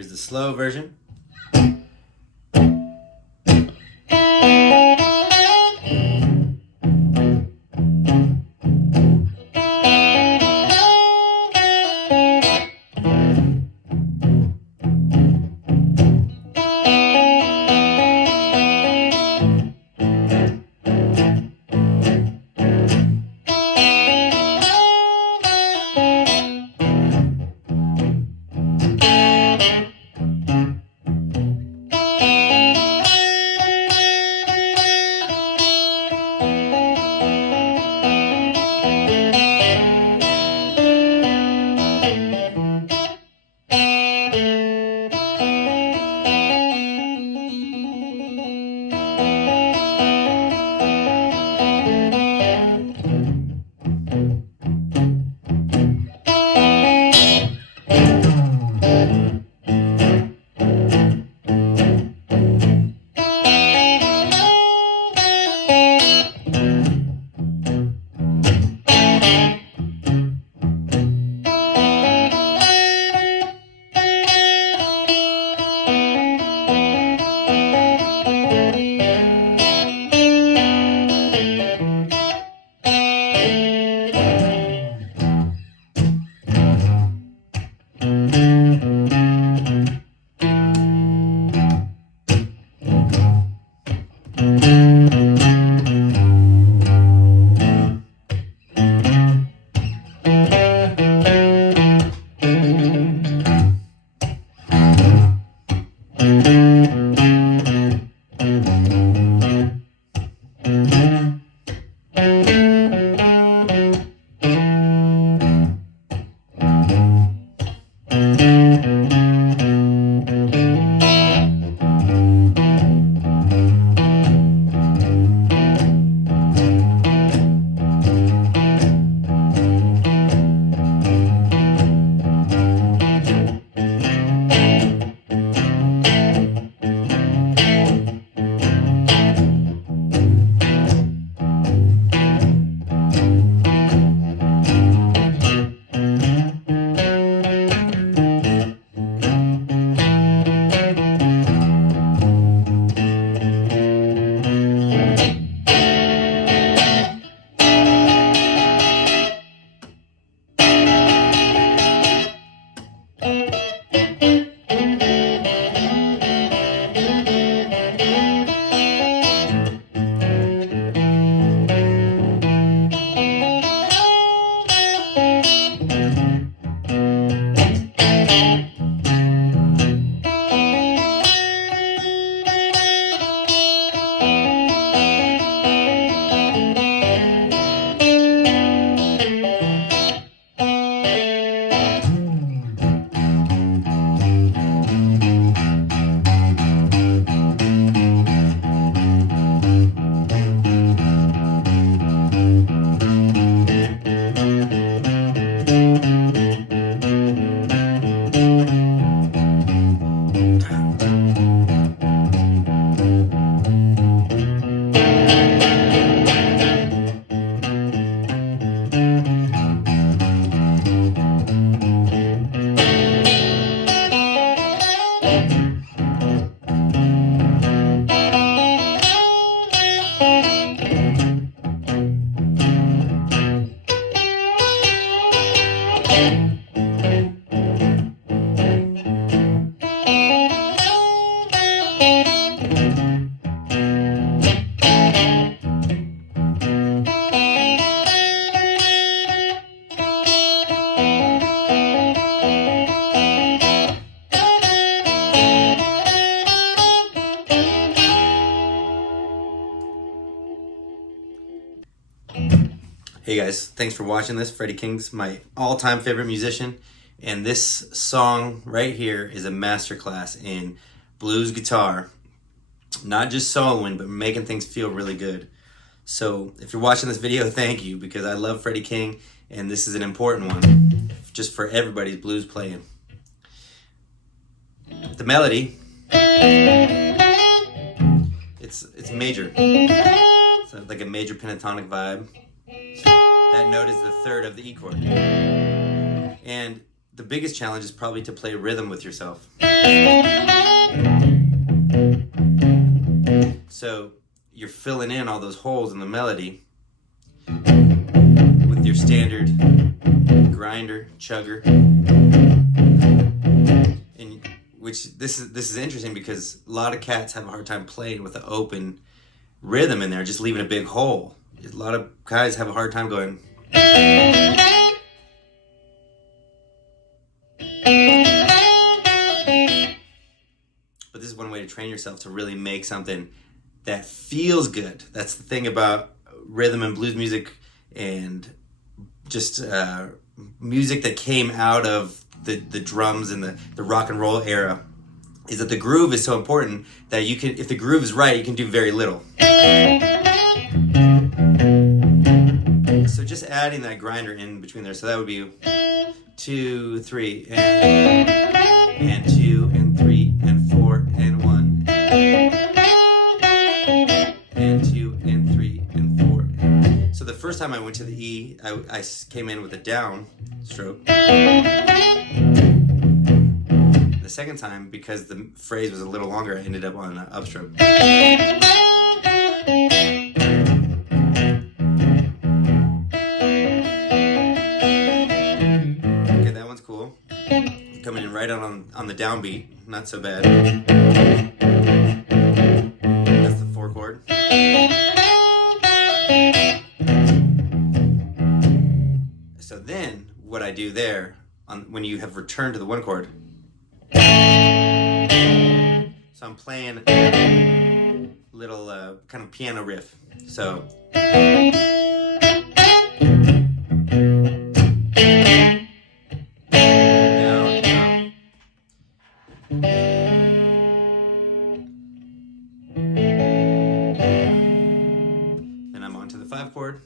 Here's the slow version. Thanks for watching this. Freddie King's my all-time favorite musician, and this song right here is a masterclass in blues guitar. Not just soloing, but making things feel really good. So if you're watching this video, thank you, because I love Freddie King, and this is an important one, just for everybody's blues playing. The melody, it's major. It's like a major pentatonic vibe. That note is the third of the E chord. And the biggest challenge is probably to play rhythm with yourself. So you're filling in all those holes in the melody with your standard grinder, chugger, and which this is interesting because a lot of cats have a hard time playing with an open rhythm in there, just leaving a big hole. A lot of guys have a hard time going. But this is one way to train yourself to really make something that feels good. That's the thing about rhythm and blues music, and just music that came out of the drums and the rock and roll era, is that the groove is so important that you can, if the groove is right, you can do very little. So just adding that grinder in between there, so that would be 2, 3, and 2, and 3, and 4, and 1, and 2, and 3, and 4. So the first time I went to the E, I came in with a down stroke. The second time, because the phrase was a little longer, I ended up on an upstroke. Okay, that one's cool. Coming in right on the downbeat, not so bad. That's the 4 chord. So then, what I do there, when you have returned to the 1 chord, so I'm playing a little kind of piano riff. So down, down. Then I'm on to the 5 chord.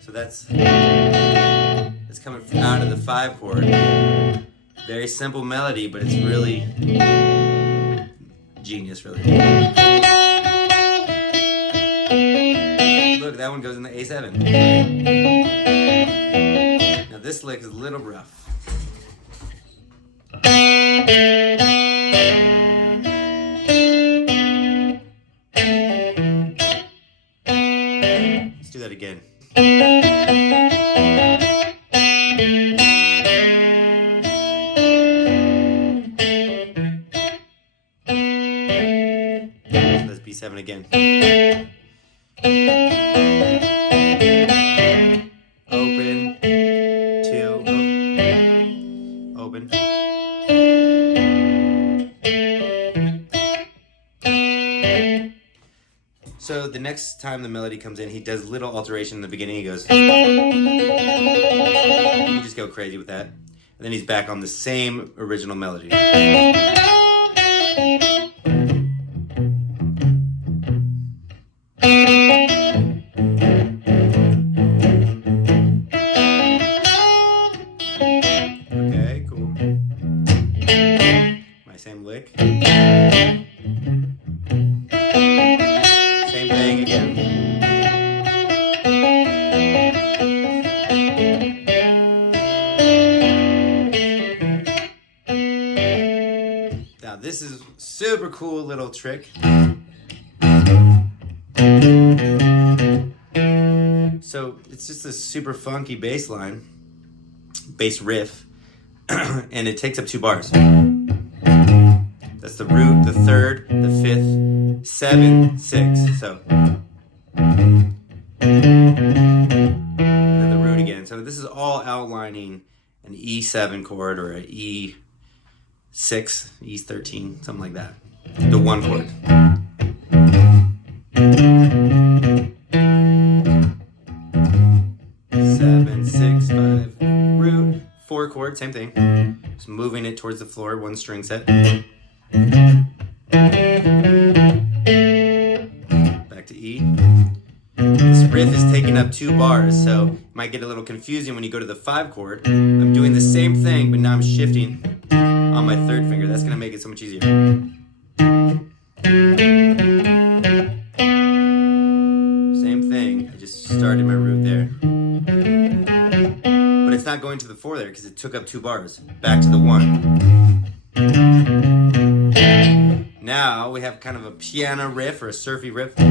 So that's coming out of the 5 chord. Very simple melody, but it's really genius, really. Look, that one goes in the A7. Now this lick is a little rough. Let's do that again. Let's B7 again. Open, 2, open. So the next time the melody comes in, he does a little alteration in the beginning. He goes, you just go crazy with that. And then he's back on the same original melody. Okay, cool. My same lick. Same thing again. Now this is super cool little trick. So it's just a super funky bass line, bass riff, and it takes up 2 bars. That's the root, the 3rd, the 5th, 7, 6. So and then the root again. So this is all outlining an E7 chord or an E6, E13, something like that. The 1 chord. lower chord, same thing. Just moving it towards the floor, one string set. Back to E. This riff is taking up 2 bars, so it might get a little confusing when you go to the 5 chord. I'm doing the same thing, but now I'm shifting on my 3rd finger. That's going to make it so much easier. Same thing, I just started my root there. But it's not going to the 4 there because it took up 2 bars. Back to the 1. Now we have kind of a piano riff or a surfy riff. What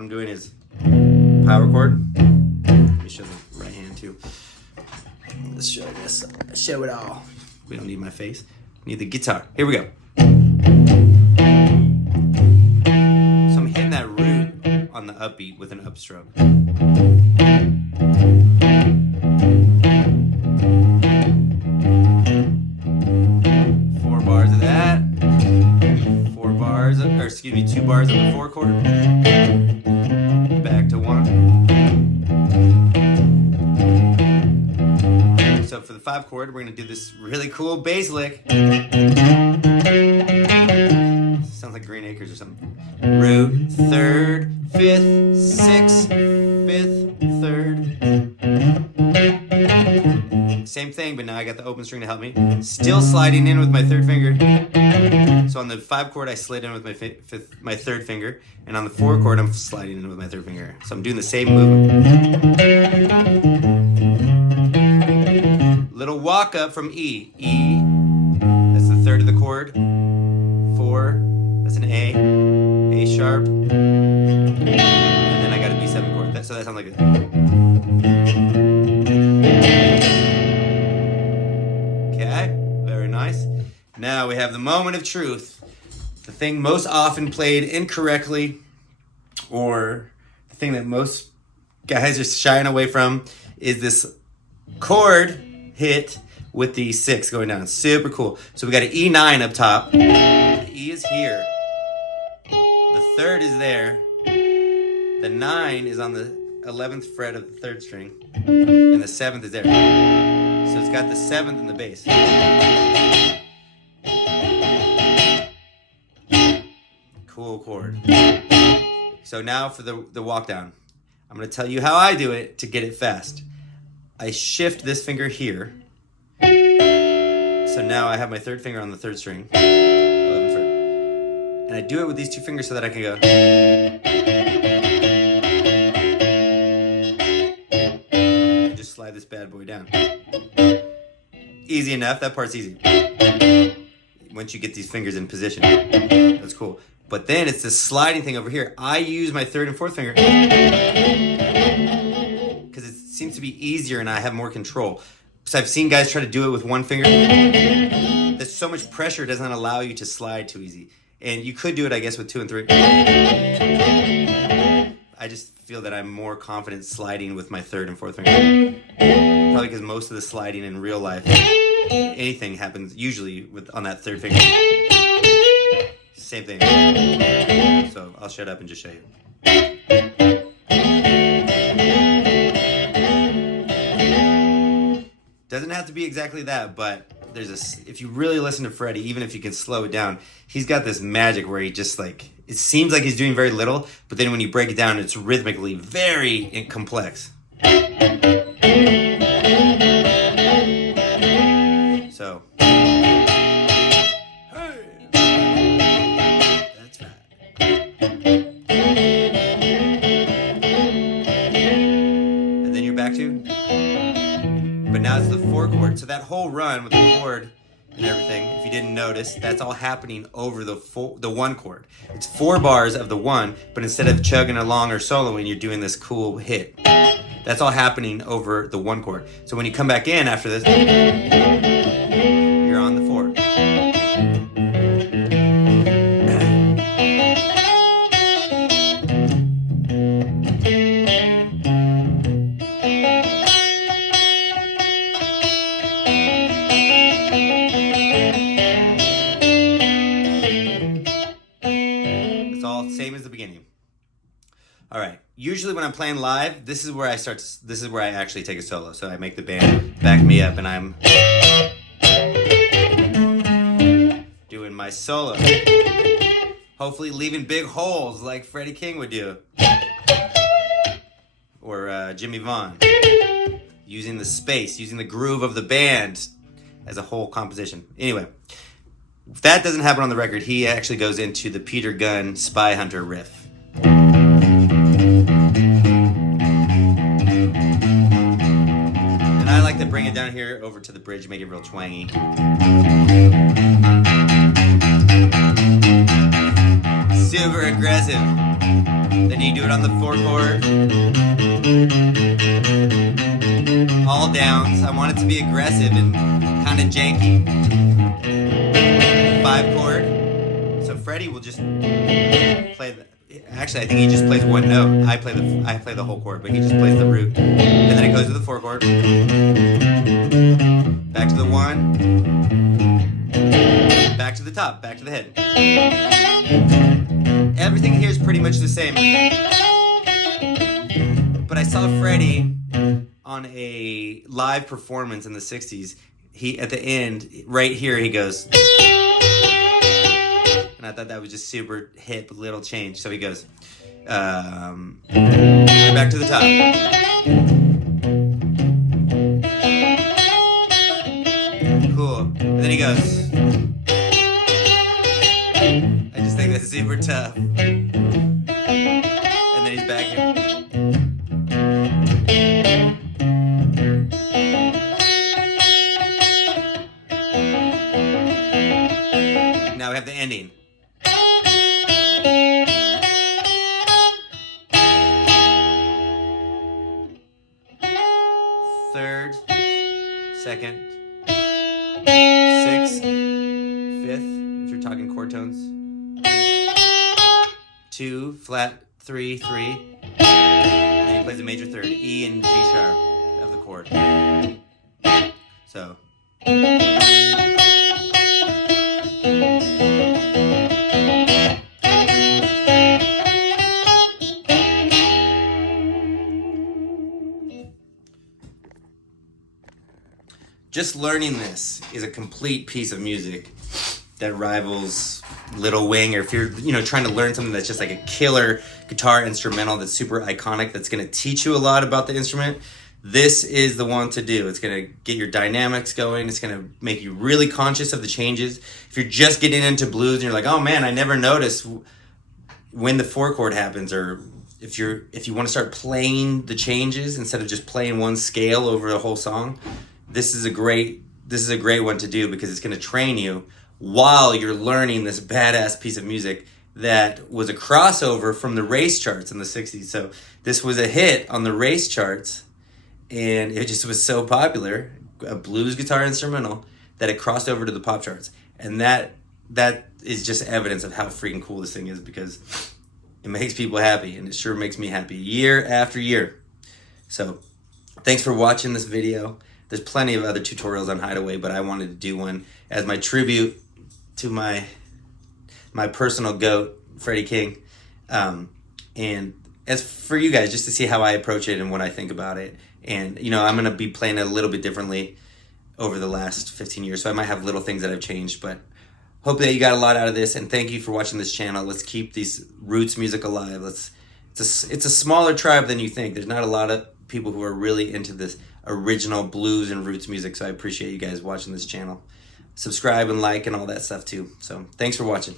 I'm doing is power chord. Let me show the right hand too. Let's show this. Show it all. We don't need my face. We need the guitar. Here we go. So I'm hitting that root on the upbeat with an upstroke. 4 bars of that. 4 bars, or excuse me, 2 bars of the 4 chord. Back to 1. So for the 5 chord, we're going to do this really cool bass lick. Sounds like Green Acres or something. Root, 3rd, 5th, 6th, 5th, 3rd. Same thing, but now I got the open string to help me. Still sliding in with my 3rd finger. So on the 5 chord, I slid in with my 3rd finger, and on the 4 chord, I'm sliding in with my 3rd finger. So I'm doing the same movement. Little walk up from E. E, that's the 3rd of the chord. 4, that's an A. A sharp. And then I got a B7 chord. So that sounds like it. Okay, very nice. Now we have the moment of truth. The thing most often played incorrectly, or the thing that most guys are shying away from, is this chord hit with the 6 going down. Super cool. So we got an E9 up top. The E is here. The 3rd is there. The 9 is on the 11th fret of the 3rd string. And the 7th is there. So it's got the 7th in the bass. Cool chord. So now for the walk down. I'm going to tell you how I do it to get it fast. I shift this finger here. So now I have my 3rd finger on the 3rd string. 11th fret. And I do it with these 2 fingers so that I can go. And just slide this bad boy down. Easy enough. That part's easy. Once you get these fingers in position. That's cool. But then it's this sliding thing over here. I use my 3rd and 4th finger because it seems to be easier and I have more control. So I've seen guys try to do it with 1 finger. There's so much pressure, it doesn't allow you to slide too easy. And you could do it, I guess, with 2 and 3. I just feel that I'm more confident sliding with my 3rd and 4th finger. Probably because most of the sliding in real life, anything happens usually on that 3rd finger. Same thing. So I'll shut up and just show you. Doesn't have to be exactly that, but if you really listen to Freddie, even if you can slow it down, he's got this magic where he just it seems like he's doing very little, but then when you break it down, it's rhythmically very complex. So. But now it's the 4 chord. So that whole run with the chord and everything, if you didn't notice, that's all happening over the 1 chord. It's 4 bars of the 1, but instead of chugging along or soloing, you're doing this cool hit. That's all happening over the 1 chord. So when you come back in after this, you're on the 4. Same as the beginning. All right. Usually when I'm playing live, this is where I actually take a solo. So I make the band back me up and I'm doing my solo. Hopefully leaving big holes like Freddie King would do. Or Jimmy Vaughn. Using the space, using the groove of the band as a whole composition. Anyway, if that doesn't happen on the record, he actually goes into the Peter Gunn Spy Hunter riff. And I like to bring it down here over to the bridge, make it real twangy. Super aggressive. Then you do it on the 4-chord. All downs. I want it to be aggressive and kind of janky. 5-chord. So Freddie will just play the. Actually, I think he just plays one note. I play the whole chord, but he just plays the root. And then it goes to the 4-chord. Back to the 1. Back to the top. Back to the head. Everything here is pretty much the same. But I saw Freddie on a live performance in the 60s. He, at the end, right here, he goes. And I thought that was just super hip, little change. So he goes, back to the top. Cool. And then he goes. I just think that's super tough. And then he's back here. Now we have the ending. Third, second, sixth, fifth, if you're talking chord tones. 2, flat, 3, 3. And then he plays a major third, E and G sharp of the chord. So. Just learning this is a complete piece of music that rivals Little Wing, or if you're trying to learn something that's just like a killer guitar instrumental that's super iconic, that's going to teach you a lot about the instrument, this is the one to do. It's going to get your dynamics going. It's going to make you really conscious of the changes. If you're just getting into blues and you're like, oh man, I never noticed when the 4-chord happens, or if you want to start playing the changes instead of just playing one scale over the whole song, this is a great one to do, because it's going to train you while you're learning this badass piece of music that was a crossover from the race charts in the 60s. So this was a hit on the race charts, and it just was so popular, a blues guitar instrumental, that it crossed over to the pop charts. And that is just evidence of how freaking cool this thing is, because it makes people happy, and it sure makes me happy year after year. So thanks for watching this video. There's plenty of other tutorials on Hideaway, but I wanted to do one as my tribute to my personal goat, Freddie King. And as for you guys, just to see how I approach it and what I think about it. And, I'm going to be playing it a little bit differently over the last 15 years, so I might have little things that I've changed, but hope that you got a lot out of this, and thank you for watching this channel. Let's keep these roots music alive. It's a smaller tribe than you think. There's not a lot of people who are really into this original blues and roots music, so I appreciate you guys watching this channel. Subscribe and like and all that stuff too. So thanks for watching.